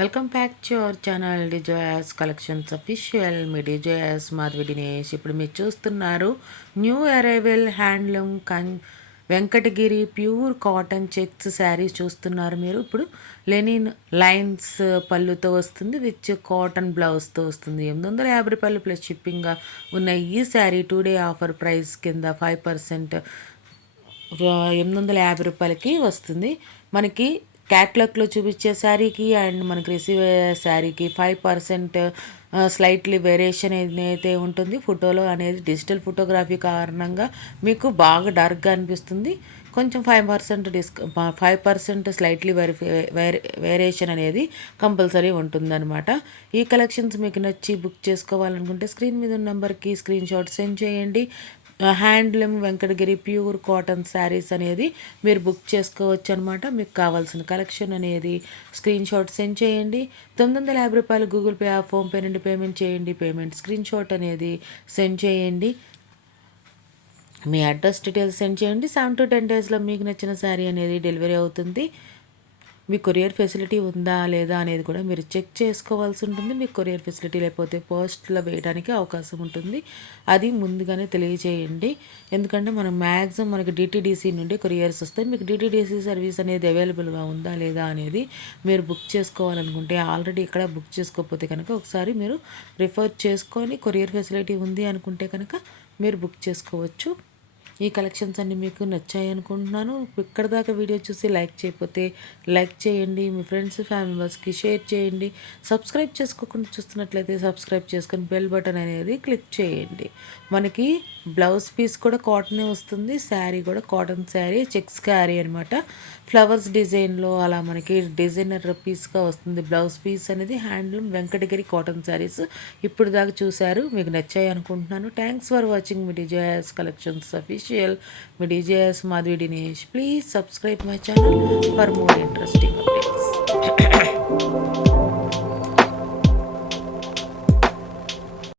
Welcome back to our channel Dijoyas collections official. మీ డిజోయాస్ మాధవి దినేష్. ఇప్పుడు మీరు చూస్తున్నారు new arrival handloom Venkatagiri pure cotton checks sari చూస్తున్నారు మీరు. ఇప్పుడు లెనిన్ లైన్స్ పళ్ళుతో వస్తుంది, విత్ కాటన్ బ్లౌజ్తో వస్తుంది. 850 ప్లస్ షిప్పింగ్గా ఉన్న ఈ శారీ 2 డే ఆఫర్ ప్రైస్ కింద 5% 850 వస్తుంది. మనకి క్యాట్లాగ్లో చూపించే శారీకి అండ్ మనకి రిసీవ్ అయ్యే శారీకి 5% స్లైట్లీ వేరియేషన్ అయితే ఉంటుంది. ఫోటోలో అనేది డిజిటల్ ఫోటోగ్రఫీ కారణంగా మీకు బాగా డార్క్గా అనిపిస్తుంది. కొంచెం 5% స్లైట్లీ వేరియేషన్ అనేది కంపల్సరీ ఉంటుందన్నమాట. ఈ కలెక్షన్స్ మీకు నచ్చి బుక్ చేసుకోవాలనుకుంటే స్క్రీన్ మీద ఉన్న నెంబర్కి స్క్రీన్ షాట్ సెండ్ చేయండి. Handloom Venkatagiri pure cotton saris అనేది మీరు బుక్ చేసుకోవచ్చు అనమాట. మీకు కావాల్సిన కలెక్షన్ అనేది స్క్రీన్ షాట్ సెండ్ చేయండి. 950 గూగుల్ పే ఫోన్పే నుండి పేమెంట్ చేయండి. పేమెంట్ స్క్రీన్ షాట్ అనేది సెండ్ చేయండి. మీ అడ్రస్ డీటెయిల్స్ సెండ్ చేయండి. 7 to 10 డేస్లో మీకు నచ్చిన శారీ అనేది డెలివరీ అవుతుంది. మీ కొరియర్ ఫెసిలిటీ ఉందా లేదా అనేది కూడా మీరు చెక్ చేసుకోవాల్సి ఉంటుంది. మీకు కొరియర్ ఫెసిలిటీ లేకపోతే పోస్ట్లో వేయడానికి అవకాశం ఉంటుంది. అది ముందుగానే తెలియజేయండి. ఎందుకంటే మనం మ్యాక్సిమం మనకి డిటీడీసీ నుండి కొరియర్స్ వస్తాయి. మీకు డిటీడీసీ సర్వీస్ అనేది అవైలబుల్గా ఉందా లేదా అనేది మీరు బుక్ చేసుకోవాలనుకుంటే, ఆల్రెడీ ఇక్కడ బుక్ చేసుకోకపోతే కనుక ఒకసారి మీరు రిఫర్ చేసుకొని కొరియర్ ఫెసిలిటీ ఉంది అనుకుంటే కనుక మీరు బుక్ చేసుకోవచ్చు. ఈ కలెక్షన్స్ అన్నీ మీకు నచ్చాయి అనుకుంటున్నాను. ఇక్కడ దాకా వీడియో చూసి లైక్ చేయకపోతే లైక్ చేయండి. మీ ఫ్రెండ్స్ ఫ్యామిలీ మెంబర్స్కి షేర్ చేయండి. సబ్స్క్రైబ్ చేసుకోకుండా చూస్తున్నట్లయితే సబ్స్క్రైబ్ చేసుకొని బెల్ బటన్ అనేది క్లిక్ చేయండి. మనకి బ్లౌజ్ పీస్ కూడా కాటనే వస్తుంది. శారీ కూడా కాటన్ శారీ, చెక్స్ శారీ అనమాట. ఫ్లవర్స్ డిజైన్లో అలా మనకి డిజైనర్ పీస్గా వస్తుంది. బ్లౌజ్ పీస్ అనేది హ్యాండ్లూమ్ వెంకటగిరి కాటన్ శారీస్ ఇప్పుడు దాకా చూశారు, మీకు నచ్చాయి అనుకుంటున్నాను. Thanks for watching me DJS collections official. Me DJS Madhavi Dinesh. Please subscribe my channel for more interesting updates.